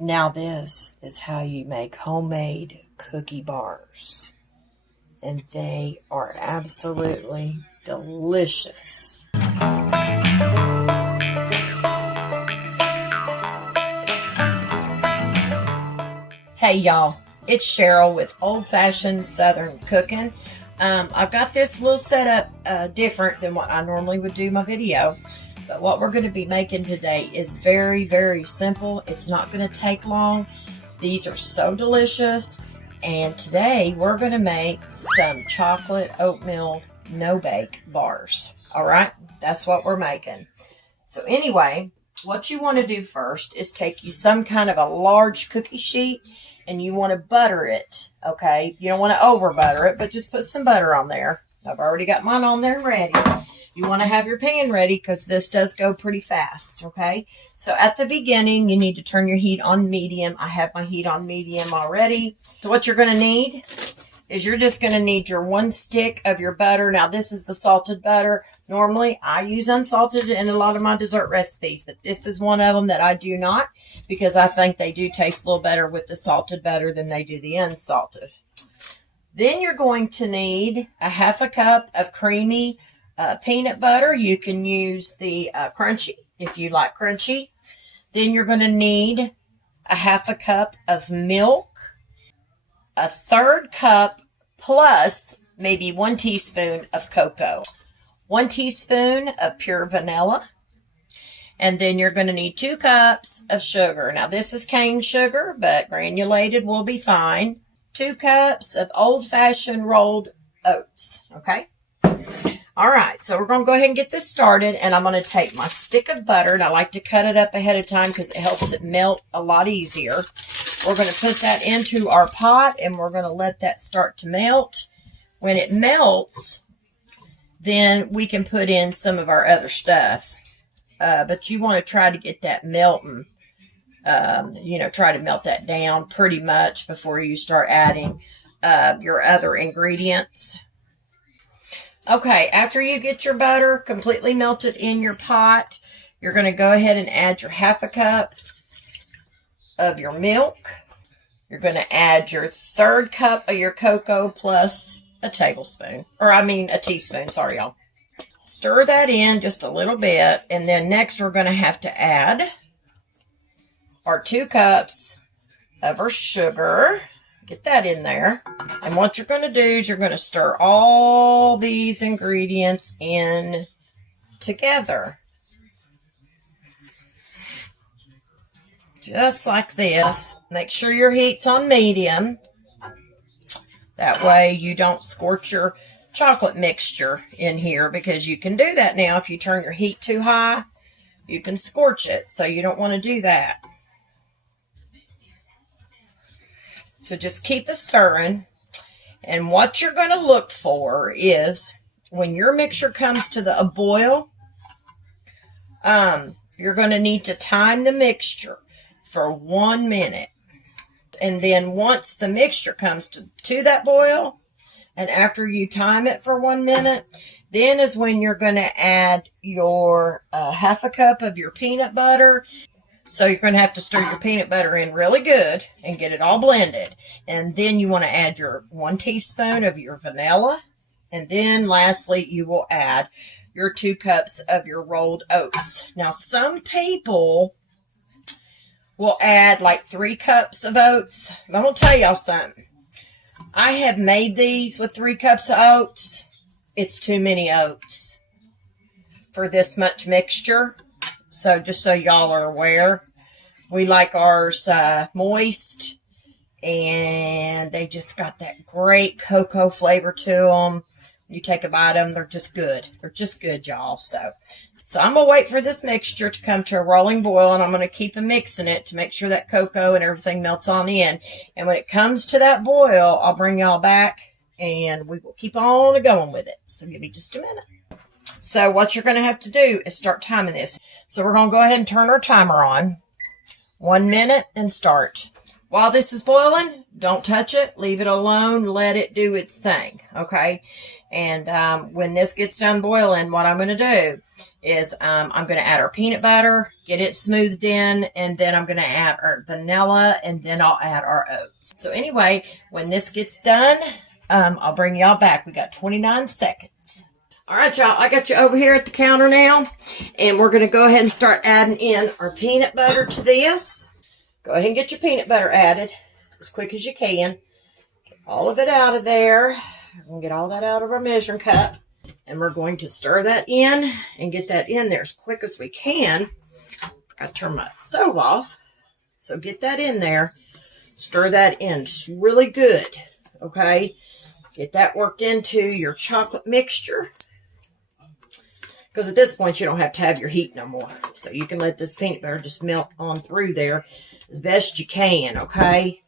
Now this is how you make homemade cookie bars. And they are absolutely delicious. Hey y'all, it's Cheryl with Old Fashioned Southern Cooking. I've got this little setup different than what I normally would do my video. But what we're going to be making today is very, very simple. It's not going to take long. These are so delicious. And today we're going to make some chocolate oatmeal no-bake bars. All right, that's what we're making. So anyway, what you want to do first is take you some kind of a large cookie sheet and you want to butter it, okay? You don't want to over butter it, but just put some butter on there. I've already got mine on there ready. You want to have your pan ready because this does go pretty fast, okay? So at the beginning, you need to turn your heat on medium. I have my heat on medium already. So what you're going to need is you're just going to need your 1 stick of your butter. Now, this is the salted butter. Normally, I use unsalted in a lot of my dessert recipes, but this is one of them that I do not because I think they do taste a little better with the salted butter than they do the unsalted. Then you're going to need a 1/2 cup of creamy peanut butter. You can use the crunchy if you like crunchy. Then you're going to need a 1/2 cup of milk, a 1/3 cup plus maybe 1 teaspoon of cocoa, 1 teaspoon of pure vanilla, and then you're going to need 2 cups of sugar. Now this is cane sugar, but granulated will be fine. 2 cups of old-fashioned rolled oats, okay? All right, so we're going to go ahead and get this started, and I'm going to take my stick of butter, and I like to cut it up ahead of time because it helps it melt a lot easier. We're going to put that into our pot, and we're going to let that start to melt. When it melts, then we can put in some of our other stuff, but you want to try to get that melting. Try to melt that down pretty much before you start adding your other ingredients. Okay, after you get your butter completely melted in your pot, you're going to go ahead and add your 1/2 cup of your milk. You're going to add your 1/3 cup of your cocoa plus a teaspoon, sorry y'all. Stir that in just a little bit, and then next we're going to have to add our 2 cups of our sugar. Get that in there. And what you're going to do is you're going to stir all these ingredients in together. Just like this. Make sure your heat's on medium. That way you don't scorch your chocolate mixture in here, because you can do that now. If you turn your heat too high, you can scorch it. So you don't want to do that. So just keep it stirring. And what you're going to look for is when your mixture comes to a boil, you're going to need to time the mixture for 1 minute. And then once the mixture comes to that boil, and after you time it for 1 minute, then is when you're going to add your 1/2 cup of your peanut butter. So you're going to have to stir your peanut butter in really good and get it all blended. And then you want to add your 1 teaspoon of your vanilla. And then lastly, you will add your 2 cups of your rolled oats. Now, some people will add like 3 cups of oats. I'm going to tell y'all something. I have made these with 3 cups of oats. It's too many oats for this much mixture. So just so y'all are aware, we like ours moist, and they just got that great cocoa flavor to them. You take a bite of them, they're just good. They're just good, y'all. So I'm going to wait for this mixture to come to a rolling boil, and I'm going to keep mixing it to make sure that cocoa and everything melts on in. And when it comes to that boil, I'll bring y'all back, and we will keep on going with it. So give me just a minute. So what you're going to have to do is start timing this. So we're going to go ahead and turn our timer on. 1 minute and start. while this is boiling, don't touch it. Leave it alone. Let it do its thing, okay? And when this gets done boiling, what I'm going to do is I'm going to add our peanut butter, get it smoothed in, and then I'm going to add our vanilla, and then I'll add our oats. So anyway, when this gets done, I'll bring y'all back. We got 29 seconds. All right, y'all, I got you over here at the counter now, and we're going to go ahead and start adding in our peanut butter to this. Go ahead and get your peanut butter added as quick as you can. Get all of it out of there. We're going to get all that out of our measuring cup, and we're going to stir that in and get that in there as quick as we can. I turn my stove off, so get that in there. Stir that in just really good, okay? Get that worked into your chocolate mixture, because at this point you don't have to have your heat no more. So you can let this peanut butter just melt on through there as best you can, okay?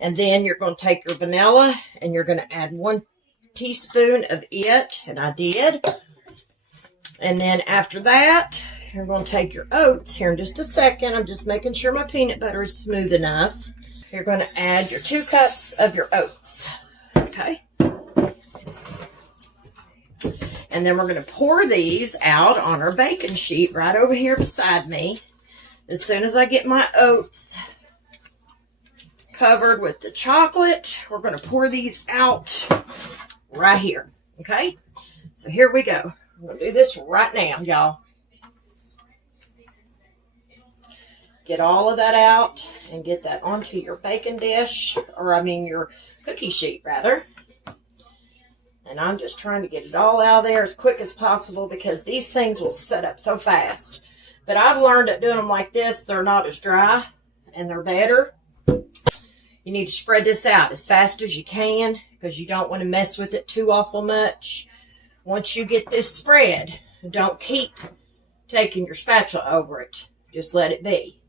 And then you're going to take your vanilla and you're going to add 1 teaspoon of it, and I did. And then after that, you're going to take your oats here in just a second. I'm just making sure my peanut butter is smooth enough. You're going to add your 2 cups of your oats, okay? And then we're going to pour these out on our baking sheet right over here beside me. As soon as I get my oats covered with the chocolate, we're going to pour these out right here, okay? So here we go. I'm going to do this right now, y'all. Get all of that out and get that onto your baking dish, or I mean your cookie sheet, rather. And I'm just trying to get it all out of there as quick as possible because these things will set up so fast. But I've learned that doing them like this, they're not as dry and they're better. You need to spread this out as fast as you can because you don't want to mess with it too awful much. Once you get this spread, don't keep taking your spatula over it. Just let it be.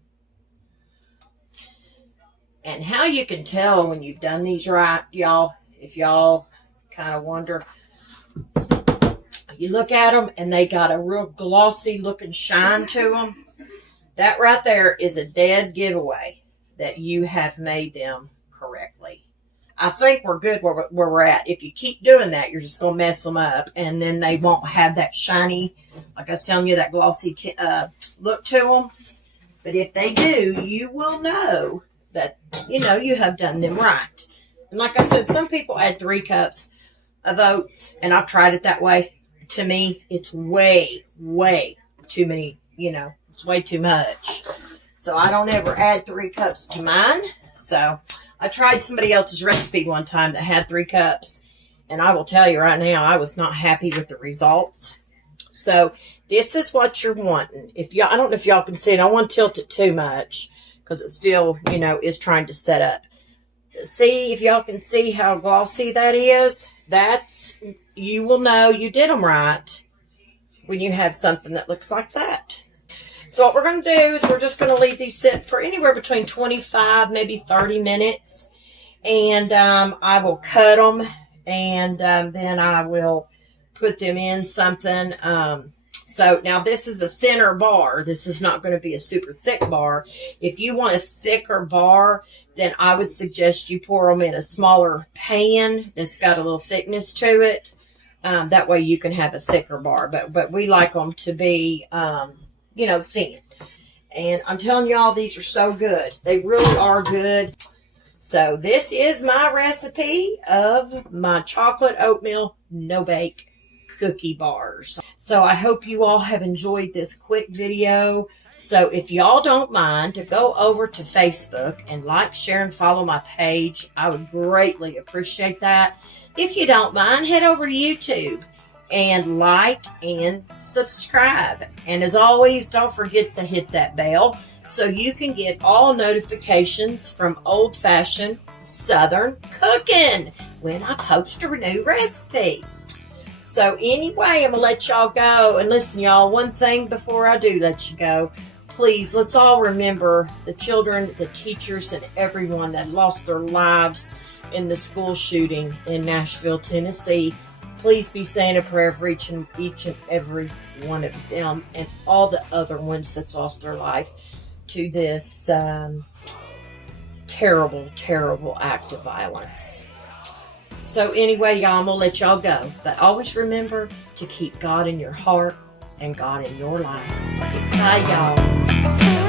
And how you can tell when you've done these right, y'all, if y'all kind of wonder, you look at them and they got a real glossy looking shine to them. That right there is a dead giveaway that you have made them correctly. I think we're good where we're at. If you keep doing that, you're just going to mess them up, and then they won't have that shiny, like I was telling you, that glossy look to them. But if they do, you will know that, you know, you have done them right. And like I said, some people add 3 cups of oats, and I've tried it that way. To me, it's way, way too many, you know, it's way too much. So I don't ever add 3 cups to mine. So I tried somebody else's recipe one time that had 3 cups, and I will tell you right now, I was not happy with the results. So this is what you're wanting. If y'all, I don't know if y'all can see it. I don't want to tilt it too much because it still, you know, is trying to set up. See if y'all can see how glossy that is. That's, you will know you did them right when you have something that looks like that. So what we're going to do is we're just going to leave these sit for anywhere between 25, maybe 30 minutes. And I will cut them, and then I will put them in something. So now this is a thinner bar. This is not going to be a super thick bar. If you want a thicker bar, then I would suggest you pour them in a smaller pan that's got a little thickness to it. That way you can have a thicker bar. But we like them to be, you know, thin. And I'm telling y'all, these are so good. They really are good. So this is my recipe of my chocolate oatmeal no-bake cookie bars. So I hope you all have enjoyed this quick video. So if y'all don't mind to go over to Facebook and like, share, and follow my page, I would greatly appreciate that. If you don't mind, head over to YouTube and like and subscribe. And as always, don't forget to hit that bell so you can get all notifications from old-fashioned Southern cooking when I post a new recipe. So anyway, I'm going to let y'all go. And listen, y'all, one thing before I do let you go. Please, let's all remember the children, the teachers, and everyone that lost their lives in the school shooting in Nashville, Tennessee. Please be saying a prayer for each and every one of them and all the other ones that's lost their life to this terrible, terrible act of violence. So anyway, y'all, I'm going to let y'all go. But always remember to keep God in your heart and God in your life. Bye, y'all.